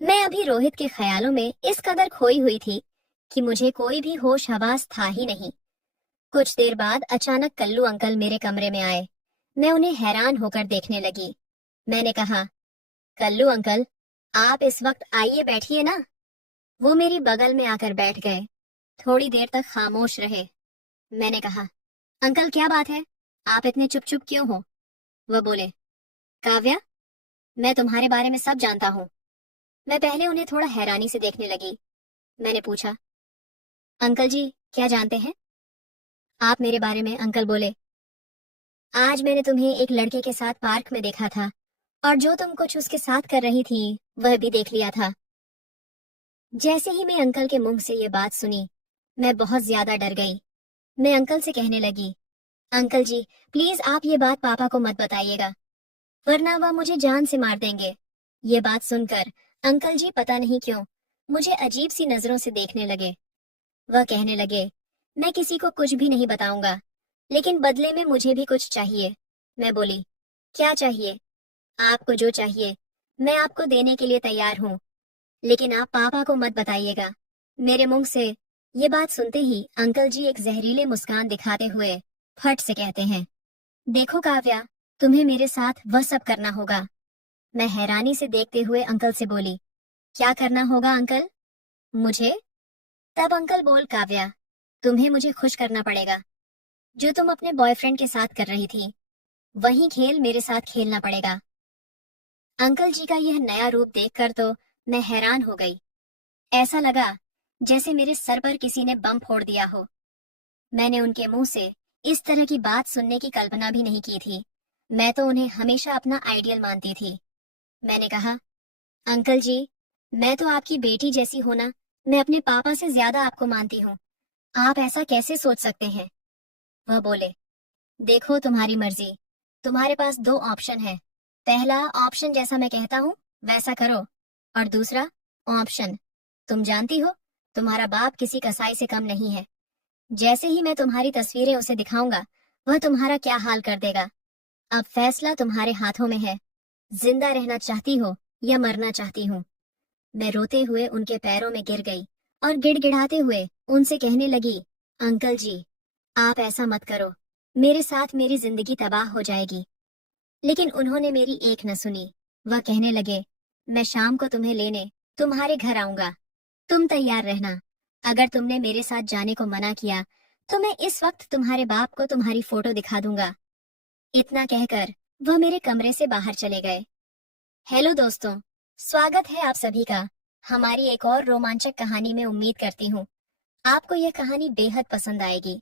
मैं अभी रोहित के ख्यालों में इस कदर खोई हुई थी कि मुझे कोई भी होश हवास था ही नहीं। कुछ देर बाद अचानक कल्लू अंकल मेरे कमरे में आए। मैं उन्हें हैरान होकर देखने लगी। मैंने कहा, कल्लू अंकल, आप इस वक्त आइए, बैठिए ना। वो मेरी बगल में आकर बैठ गए। थोड़ी देर तक खामोश रहे। मैंने कहा, अंकल क्या बात है, आप इतने चुप चुप क्यों हो? वह बोले, काव्या, मैं तुम्हारे बारे में सब जानता हूँ। मैं पहले उन्हें थोड़ा हैरानी से देखने लगी। मैंने पूछा, अंकल जी, क्या जानते हैं आप मेरे बारे में? अंकल बोले, आज मैंने तुम्हें एक लड़के के साथ पार्क में देखा था, और जो तुम कुछ उसके साथ कर रही थी वह भी देख लिया था। जैसे ही मैं अंकल के मुंह से ये बात सुनी, मैं बहुत ज्यादा डर गई। मैं अंकल से कहने लगी, अंकल जी, प्लीज आप ये बात पापा को मत बताइएगा, वरना वह मुझे जान से मार देंगे। ये बात सुनकर अंकल जी पता नहीं क्यों मुझे अजीब सी नजरों से देखने लगे। वह कहने लगे, मैं किसी को कुछ भी नहीं बताऊंगा, लेकिन बदले में मुझे भी कुछ चाहिए। मैं बोली, क्या चाहिए? आपको जो चाहिए मैं आपको देने के लिए तैयार हूँ, लेकिन आप पापा को मत बताइएगा। मेरे मुंह से ये बात सुनते ही अंकल जी एक जहरीले मुस्कान दिखाते हुए फट से कहते हैं, देखो काव्या, तुम्हें मेरे साथ वह सब करना होगा। मैं हैरानी से देखते हुए अंकल से बोली, क्या करना होगा अंकल? मुझे? तब अंकल बोल, काव्या, तुम्हें मुझे खुश करना पड़ेगा। जो तुम अपने बॉयफ्रेंड के साथ कर रही थी, वही खेल मेरे साथ खेलना पड़ेगा। अंकल जी का यह नया रूप देखकर तो मैं हैरान हो गई। ऐसा लगा जैसे मेरे सर पर किसी ने बम फोड़ दिया हो। मैंने उनके मुंह से इस तरह की बात सुनने की कल्पना भी नहीं की थी। मैं तो उन्हें हमेशा अपना आइडियल मानती थी। मैंने कहा, अंकल जी, मैं तो आपकी बेटी जैसी हूं ना, मैं अपने पापा से ज्यादा आपको मानती हूँ। आप ऐसा कैसे सोच सकते हैं? वह बोले, देखो तुम्हारी मर्जी, तुम्हारे पास दो ऑप्शन है। पहला ऑप्शन जैसा मैं कहता हूँ वैसा करो, और दूसरा ऑप्शन, तुम जानती हो तुम्हारा बाप किसी कसाई से कम नहीं है। जैसे ही मैं तुम्हारी तस्वीरें उसे दिखाऊंगा, वह तुम्हारा क्या हाल कर देगा। अब फैसला तुम्हारे हाथों में है, जिंदा रहना चाहती हो या मरना चाहती हूँ। मैं रोते हुए उनके पैरों में गिर गई और गिड़गिड़ाते हुए उनसे कहने लगी, अंकल जी, आप ऐसा मत करो, मेरे साथ मेरी जिंदगी तबाह हो जाएगी। लेकिन उन्होंने मेरी एक न सुनी। वह कहने लगे, मैं शाम को तुम्हें लेने तुम्हारे घर आऊंगा, तुम तैयार रहना। अगर तुमने मेरे साथ जाने को मना किया तो मैं इस वक्त तुम्हारे बाप को तुम्हारी फोटो दिखा दूंगा। इतना कहकर वह मेरे कमरे से बाहर चले गए। हेलो दोस्तों, स्वागत है आप सभी का हमारी एक और रोमांचक कहानी में। उम्मीद करती हूँ आपको यह कहानी बेहद पसंद आएगी।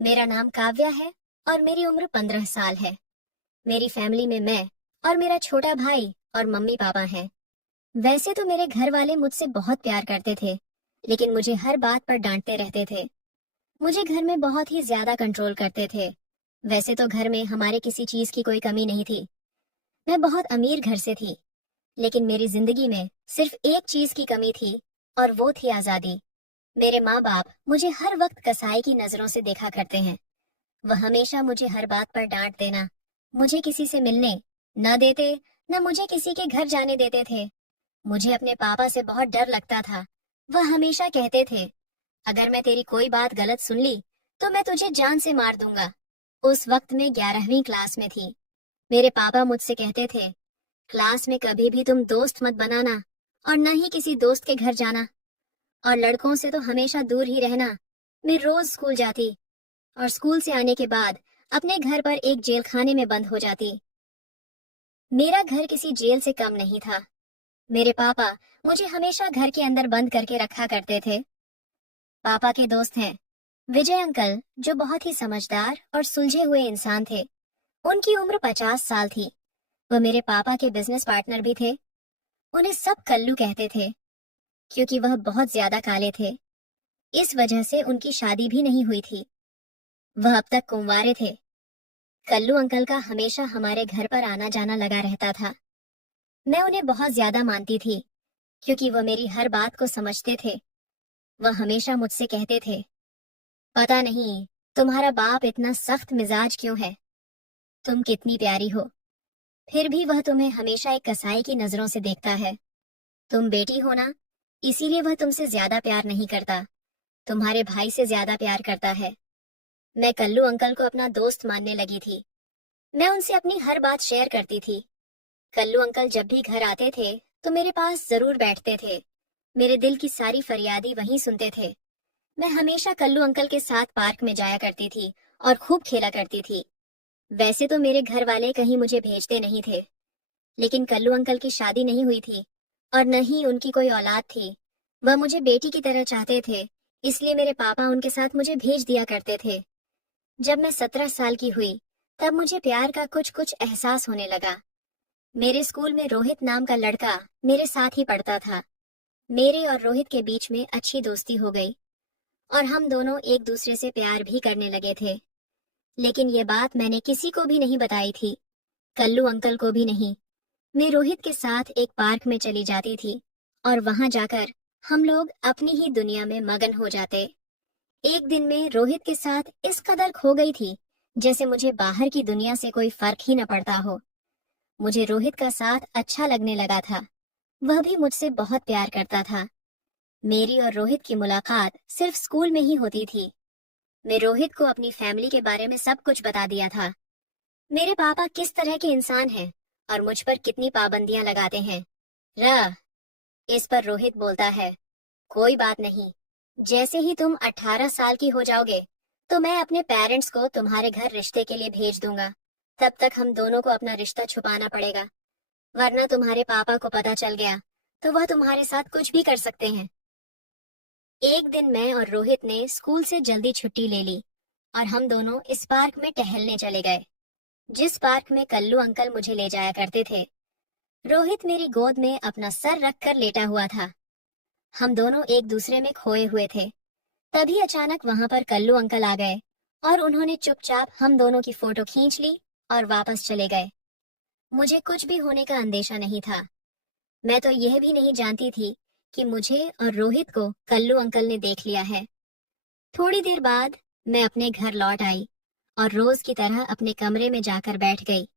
मेरा नाम काव्या है और मेरी उम्र 15 साल है। मेरी फैमिली में मैं और मेरा छोटा भाई और मम्मी पापा हैं। वैसे तो मेरे घर वाले मुझसे बहुत प्यार करते थे, लेकिन मुझे हर बात पर डांटते रहते थे। मुझे घर में बहुत ही ज्यादा कंट्रोल करते थे। वैसे तो घर में हमारे किसी चीज की कोई कमी नहीं थी। मैं बहुत अमीर घर से थी, लेकिन मेरी जिंदगी में सिर्फ एक चीज की कमी थी, और वो थी आजादी। मेरे माँ बाप मुझे हर वक्त कसाई की नजरों से देखा करते हैं। वह हमेशा मुझे हर बात पर डांट देना, मुझे किसी से मिलने न देते, न मुझे किसी के घर जाने देते थे। मुझे अपने पापा से बहुत डर लगता था। वह हमेशा कहते थे, अगर मैं तेरी कोई बात गलत सुन ली तो मैं तुझे जान से मार दूंगा। उस वक्त मैं 11वीं क्लास में थी। मेरे पापा मुझसे कहते थे, क्लास में कभी भी तुम दोस्त मत बनाना, और न ही किसी दोस्त के घर जाना, और लड़कों से तो हमेशा दूर ही रहना। मैं रोज स्कूल जाती, और स्कूल से आने के बाद अपने घर पर एक जेल खाने में बंद हो जाती। मेरा घर किसी जेल से कम नहीं था। मेरे पापा मुझे हमेशा घर के अंदर बंद करके रखा करते थे। पापा के दोस्त हैं विजय अंकल, जो बहुत ही समझदार और सुलझे हुए इंसान थे। उनकी उम्र 50 साल थी। वह मेरे पापा के बिजनेस पार्टनर भी थे। उन्हें सब कल्लू कहते थे, क्योंकि वह बहुत ज्यादा काले थे। इस वजह से उनकी शादी भी नहीं हुई थी। वह अब तक कुंवारे थे। कल्लू अंकल का हमेशा हमारे घर पर आना जाना लगा रहता था। मैं उन्हें बहुत ज्यादा मानती थी, क्योंकि वह मेरी हर बात को समझते थे। वह हमेशा मुझसे कहते थे, पता नहीं तुम्हारा बाप इतना सख्त मिजाज क्यों है, तुम कितनी प्यारी हो, फिर भी वह तुम्हें हमेशा एक कसाई की नजरों से देखता है। तुम बेटी हो ना, इसीलिए वह तुमसे ज्यादा प्यार नहीं करता, तुम्हारे भाई से ज्यादा प्यार करता है। मैं कल्लू अंकल को अपना दोस्त मानने लगी थी। मैं उनसे अपनी हर बात शेयर करती थी। कल्लू अंकल जब भी घर आते थे तो मेरे पास जरूर बैठते थे। मेरे दिल की सारी फरियादी वहीं सुनते थे। मैं हमेशा कल्लू अंकल के साथ पार्क में जाया करती थी और खूब खेला करती थी। वैसे तो मेरे घर वाले कहीं मुझे भेजते नहीं थे, लेकिन कल्लू अंकल की शादी नहीं हुई थी और न ही उनकी कोई औलाद थी। वह मुझे बेटी की तरह चाहते थे, इसलिए मेरे पापा उनके साथ मुझे भेज दिया करते थे। जब मैं 17 साल की हुई तब मुझे प्यार का कुछ कुछ एहसास होने लगा। मेरे स्कूल में रोहित नाम का लड़का मेरे साथ ही पढ़ता था। मेरे और रोहित के बीच में अच्छी दोस्ती हो गई और हम दोनों एक दूसरे से प्यार भी करने लगे थे। लेकिन ये बात मैंने किसी को भी नहीं बताई थी, कल्लू अंकल को भी नहीं। मैं रोहित के साथ एक पार्क में चली जाती थी और वहां जाकर हम लोग अपनी ही दुनिया में मगन हो जाते। एक दिन में रोहित के साथ इस कदर खो गई थी जैसे मुझे बाहर की दुनिया से कोई फर्क ही न पड़ता हो। मुझे रोहित का साथ अच्छा लगने लगा था। वह भी मुझसे बहुत प्यार करता था। मेरी और रोहित की मुलाकात सिर्फ स्कूल में ही होती थी। मैं रोहित को अपनी फैमिली के बारे में सब कुछ बता दिया था। मेरे पापा किस तरह के इंसान हैं और मुझ पर कितनी पाबंदियां लगाते हैं। र इस पर रोहित बोलता है, कोई बात नहीं, जैसे ही तुम 18 साल की हो जाओगे तो मैं अपने पेरेंट्स को तुम्हारे घर रिश्ते के लिए भेज दूंगा। तब तक हम दोनों को अपना रिश्ता छुपाना पड़ेगा, वरना तुम्हारे पापा को पता चल गया तो वह तुम्हारे साथ कुछ भी कर सकते हैं। एक दिन मैं और रोहित ने स्कूल से जल्दी छुट्टी ले ली और हम दोनों इस पार्क में टहलने चले गए, जिस पार्क में कल्लू अंकल मुझे ले जाया करते थे। रोहित मेरी गोद में अपना सर रखकर लेटा हुआ था। हम दोनों एक दूसरे में खोए हुए थे। तभी अचानक वहां पर कल्लू अंकल आ गए और उन्होंने चुपचाप हम दोनों की फोटो खींच ली और वापस चले गए। मुझे कुछ भी होने का अंदेशा नहीं था। मैं तो यह भी नहीं जानती थी कि मुझे और रोहित को कल्लू अंकल ने देख लिया है। थोड़ी देर बाद मैं अपने घर लौट आई और रोज की तरह अपने कमरे में जाकर बैठ गई।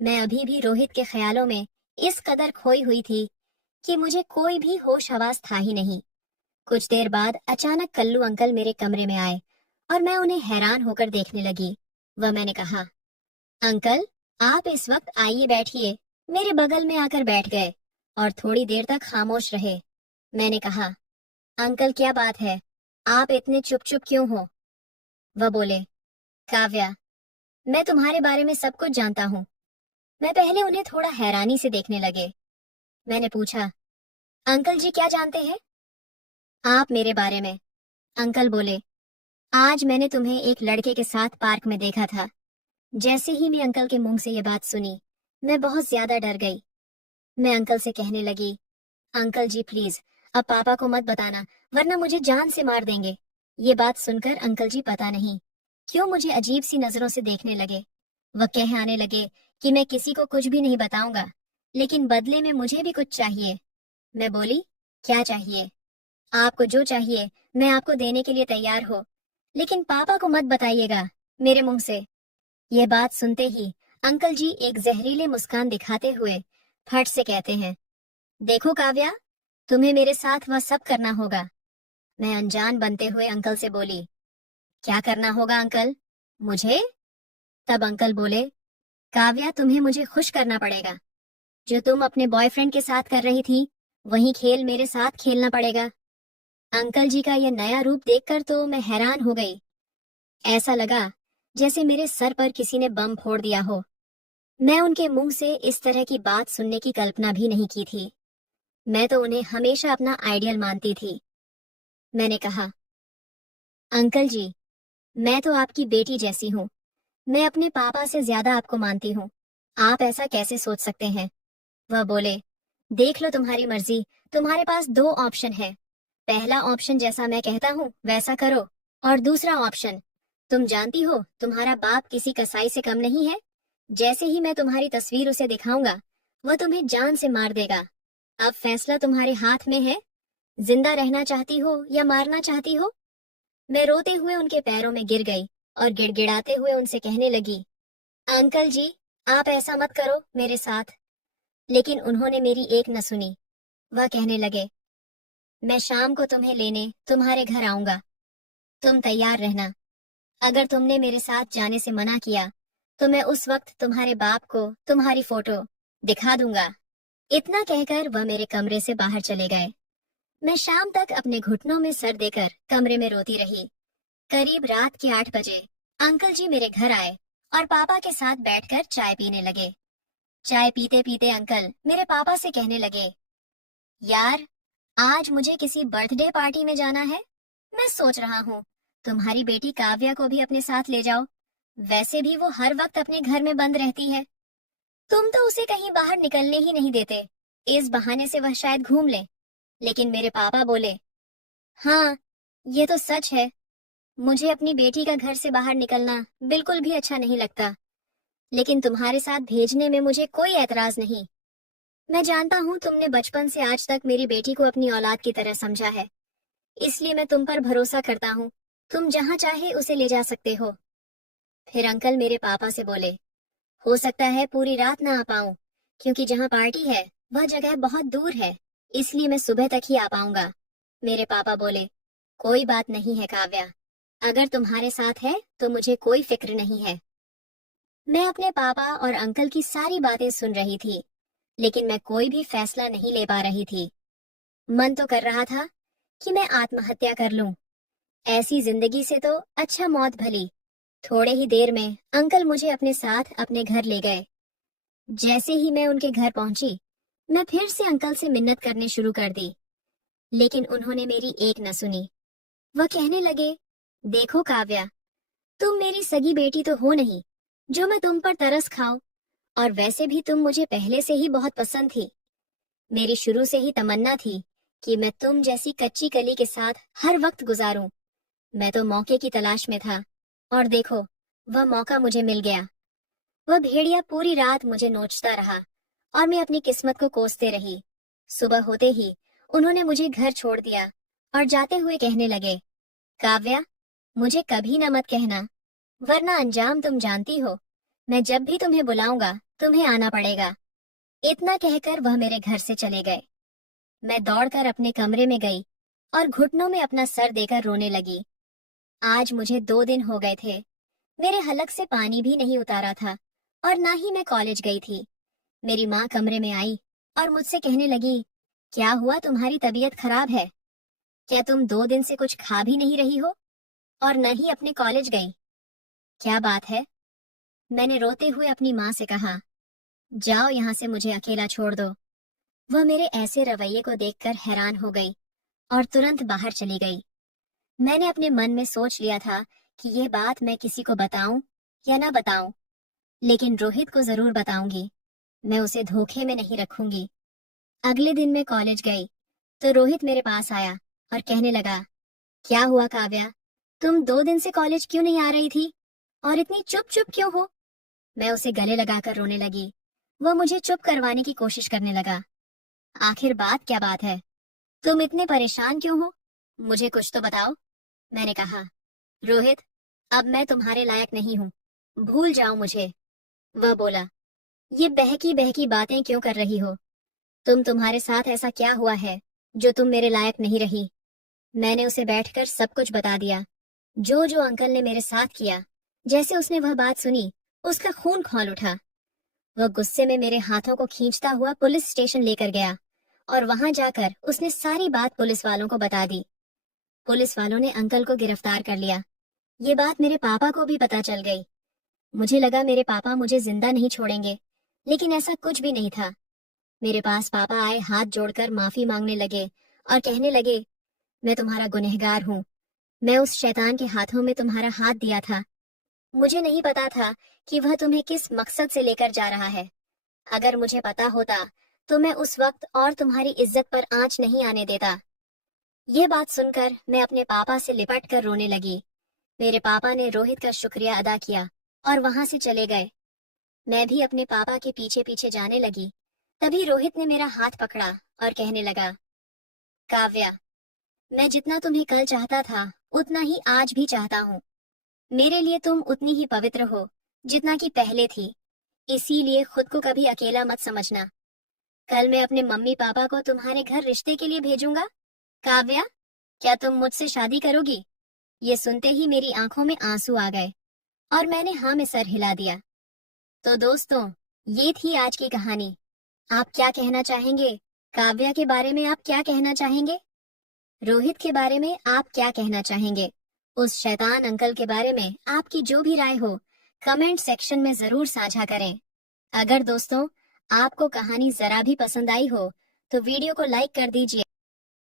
मैं अभी भी रोहित के ख्यालों में इस कदर खोई हुई थी कि मुझे कोई भी होश हवास था ही नहीं। कुछ देर बाद अचानक कल्लू अंकल मेरे कमरे में आए और मैं उन्हें हैरान होकर देखने लगी। मैंने कहा, अंकल, आप इस वक्त आइए बैठिए। मेरे बगल में आकर बैठ गए और थोड़ी देर तक खामोश रहे। मैंने कहा, अंकल क्या बात है, आप इतने चुप चुप क्यों हो? वह बोले, काव्या, मैं तुम्हारे बारे में सब कुछ जानता हूँ। मैं पहले उन्हें थोड़ा हैरानी से देखने लगे। मैंने पूछा, अंकल जी क्या जानते हैं आप मेरे बारे में? अंकल बोले, आज मैंने तुम्हें एक लड़के के साथ पार्क में देखा था। जैसे ही मैं अंकल के मुंह से ये बात सुनी, मैं बहुत ज्यादा डर गई। मैं अंकल से कहने लगी, अंकल जी प्लीज अब पापा को मत बताना, वरना मुझे जान से मार देंगे। ये बात सुनकर अंकल जी पता नहीं क्यों मुझे अजीब सी नजरों से देखने लगे। वह कह आने लगे कि मैं किसी को कुछ भी नहीं बताऊंगा, लेकिन बदले में मुझे भी कुछ चाहिए। मैं बोली, क्या चाहिए? आपको जो चाहिए मैं आपको देने के लिए तैयार हो, लेकिन पापा को मत बताइएगा मेरे मुंह से। ये बात सुनते ही अंकल जी एक जहरीले मुस्कान दिखाते हुए फट से कहते हैं, देखो काव्या, तुम्हें मेरे साथ वह सब करना होगा। मैं अनजान बनते हुए अंकल से बोली, क्या करना होगा अंकल? मुझे? तब अंकल बोले, काव्या, तुम्हें मुझे खुश करना पड़ेगा। जो तुम अपने बॉयफ्रेंड के साथ कर रही थी वही खेल मेरे साथ खेलना पड़ेगा। अंकल जी का यह नया रूप देखकर तो मैं हैरान हो गई। ऐसा लगा जैसे मेरे सर पर किसी ने बम फोड़ दिया हो। मैं उनके मुंह से इस तरह की बात सुनने की कल्पना भी नहीं की थी। मैं तो उन्हें हमेशा अपना आइडियल मानती थी। मैंने कहा, अंकल जी, मैं तो आपकी बेटी जैसी हूँ। मैं अपने पापा से ज्यादा आपको मानती हूँ। आप ऐसा कैसे सोच सकते हैं? वह बोले, देख लो तुम्हारी मर्जी, तुम्हारे पास दो ऑप्शन है। पहला ऑप्शन जैसा मैं कहता हूँ वैसा करो, और दूसरा ऑप्शन, तुम जानती हो तुम्हारा बाप किसी कसाई से कम नहीं है। जैसे ही मैं तुम्हारी तस्वीर उसे दिखाऊंगा वह तुम्हें जान से मार देगा। अब फैसला तुम्हारे हाथ में है, जिंदा रहना चाहती हो या मारना चाहती हो? मैं रोते हुए उनके पैरों में गिर गई और गिड़गिड़ाते हुए उनसे कहने लगी, अंकल जी, आप ऐसा मत करो मेरे साथ। लेकिन उन्होंने मेरी एक न सुनी। वह कहने लगे, मैं शाम को तुम्हें लेने तुम्हारे घर आऊंगा। तुम तैयार रहना। अगर तुमने मेरे साथ जाने से मना किया तो मैं उस वक्त तुम्हारे बाप को तुम्हारी फोटो दिखा दूंगा। इतना कहकर वह मेरे कमरे से बाहर चले गए। मैं शाम तक अपने घुटनों में सर देकर कमरे में रोती रही। करीब रात के 8 बजे अंकल जी मेरे घर आए और पापा के साथ बैठकर चाय पीने लगे। चाय पीते पीते अंकल मेरे पापा से कहने लगे, यार, आज मुझे किसी बर्थडे पार्टी में जाना है। मैं सोच रहा हूँ तुम्हारी बेटी काव्या को भी अपने साथ ले जाओ। वैसे भी वो हर वक्त अपने घर में बंद रहती है। तुम तो उसे कहीं बाहर निकलने ही नहीं देते। इस बहाने से वह शायद घूम ले। लेकिन मेरे पापा बोले, हाँ, ये तो सच है। मुझे अपनी बेटी का घर से बाहर निकलना बिल्कुल भी अच्छा नहीं लगता, लेकिन तुम्हारे साथ भेजने में मुझे कोई एतराज नहीं। मैं जानता हूँ तुमने बचपन से आज तक मेरी बेटी को अपनी औलाद की तरह समझा है, इसलिए मैं तुम पर भरोसा करता हूँ। तुम जहाँ चाहे उसे ले जा सकते हो। फिर अंकल मेरे पापा से बोले, हो सकता है पूरी रात ना आ पाऊं, क्योंकि जहाँ पार्टी है वह जगह बहुत दूर है, इसलिए मैं सुबह तक ही आ पाऊंगा। मेरे पापा बोले, कोई बात नहीं है काव्या, अगर तुम्हारे साथ है तो मुझे कोई फिक्र नहीं है। मैं अपने पापा और अंकल की सारी बातें सुन रही थी, लेकिन मैं कोई भी फैसला नहीं ले पा रही थी। मन तो कर रहा था कि मैं आत्महत्या कर लूं। ऐसी जिंदगी से तो अच्छा मौत भली। थोड़े ही देर में अंकल मुझे अपने साथ अपने घर ले गए। जैसे ही मैं उनके घर पहुंची, मैं फिर से अंकल से मिन्नत करने शुरू कर दी, लेकिन उन्होंने मेरी एक न सुनी। वह कहने लगे, देखो काव्या, तुम मेरी सगी बेटी तो हो नहीं जो मैं तुम पर तरस खाऊं, और वैसे भी तुम मुझे पहले से ही बहुत पसंद थी। मेरी शुरू से ही तमन्ना थी कि मैं तुम जैसी कच्ची कली के साथ हर वक्त गुजारूं। मैं तो मौके की तलाश में था, और देखो, वह मौका मुझे मिल गया। वह भेड़िया पूरी रात मुझे नोचता रहा और मैं अपनी किस्मत को कोसते रही। सुबह होते ही उन्होंने मुझे घर छोड़ दिया और जाते हुए कहने लगे, काव्या, मुझे कभी न मत कहना, वरना अंजाम तुम जानती हो। मैं जब भी तुम्हें बुलाऊंगा तुम्हें आना पड़ेगा। इतना कहकर वह मेरे घर से चले गए। मैं दौड़कर अपने कमरे में गई और घुटनों में अपना सर देकर रोने लगी। आज मुझे 2 दिन हो गए थे। मेरे हलक से पानी भी नहीं उतारा था और ना ही मैं कॉलेज गई थी। मेरी माँ कमरे में आई और मुझसे कहने लगी, क्या हुआ, तुम्हारी तबीयत खराब है? क्या तुम 2 दिन से कुछ खा भी नहीं रही हो और न ही अपने कॉलेज गई? क्या बात है? मैंने रोते हुए अपनी माँ से कहा, जाओ यहाँ से, मुझे अकेला छोड़ दो। वह मेरे ऐसे रवैये को देखकर हैरान हो गई और तुरंत बाहर चली गई। मैंने अपने मन में सोच लिया था कि ये बात मैं किसी को बताऊं या ना बताऊं, लेकिन रोहित को जरूर बताऊंगी। मैं उसे धोखे में नहीं रखूंगी। अगले दिन मैं कॉलेज गई तो रोहित मेरे पास आया और कहने लगा, क्या हुआ काव्या, तुम 2 दिन से कॉलेज क्यों नहीं आ रही थी और इतनी चुप चुप क्यों हो? मैं उसे गले लगाकर रोने लगी। वह मुझे चुप करवाने की कोशिश करने लगा। आखिर बात क्या बात है? तुम इतने परेशान क्यों हो? मुझे कुछ तो बताओ। मैंने कहा, रोहित, अब मैं तुम्हारे लायक नहीं हूँ, भूल जाओ मुझे। वह बोला, ये बहकी बहकी बातें क्यों कर रही हो? तुम्हारे साथ ऐसा क्या हुआ है जो तुम मेरे लायक नहीं रही? मैंने उसे बैठकर सब कुछ बता दिया, जो जो अंकल ने मेरे साथ किया। जैसे उसने वह बात सुनी, उसका खून खौल उठा। वह गुस्से में मेरे हाथों को खींचता हुआ पुलिस स्टेशन लेकर गया और वहां जाकर उसने सारी बात पुलिस वालों को बता दी। पुलिस वालों ने अंकल को गिरफ्तार कर लिया। ये बात मेरे पापा को भी पता चल गई। मुझे लगा मेरे पापा मुझे जिंदा नहीं छोड़ेंगे, लेकिन ऐसा कुछ भी नहीं था। मेरे पास पापा आए, हाथ जोड़कर माफी मांगने लगे और कहने लगे, मैं तुम्हारा गुनहगार हूँ। मैं उस शैतान के हाथों में तुम्हारा हाथ दिया था। मुझे नहीं पता था कि वह तुम्हें किस मकसद से लेकर जा रहा है। अगर मुझे पता होता तो मैं उस वक्त और तुम्हारी इज्जत पर आंच नहीं आने देता। ये बात सुनकर मैं अपने पापा से लिपट कर रोने लगी। मेरे पापा ने रोहित का शुक्रिया अदा किया और वहां से चले गए। मैं भी अपने पापा के पीछे पीछे जाने लगी। तभी रोहित ने मेरा हाथ पकड़ा और कहने लगा, काव्या, मैं जितना तुम्हें कल चाहता था उतना ही आज भी चाहता हूँ। मेरे लिए तुम उतनी ही पवित्र हो जितना कि पहले थी, इसीलिए खुद को कभी अकेला मत समझना। कल मैं अपने मम्मी पापा को तुम्हारे घर रिश्ते के लिए भेजूंगा। काव्या, क्या तुम मुझसे शादी करोगी? ये सुनते ही मेरी आंखों में आंसू आ गए और मैंने हाँ में सर हिला दिया। तो दोस्तों, ये थी आज की कहानी। आप क्या कहना चाहेंगे? काव्या के बारे में आप क्या कहना चाहेंगे? रोहित के बारे में आप क्या कहना चाहेंगे? उस शैतान अंकल के बारे में आपकी जो भी राय हो, कमेंट सेक्शन में जरूर साझा करें। अगर दोस्तों आपको कहानी जरा भी पसंद आई हो तो वीडियो को लाइक कर दीजिए।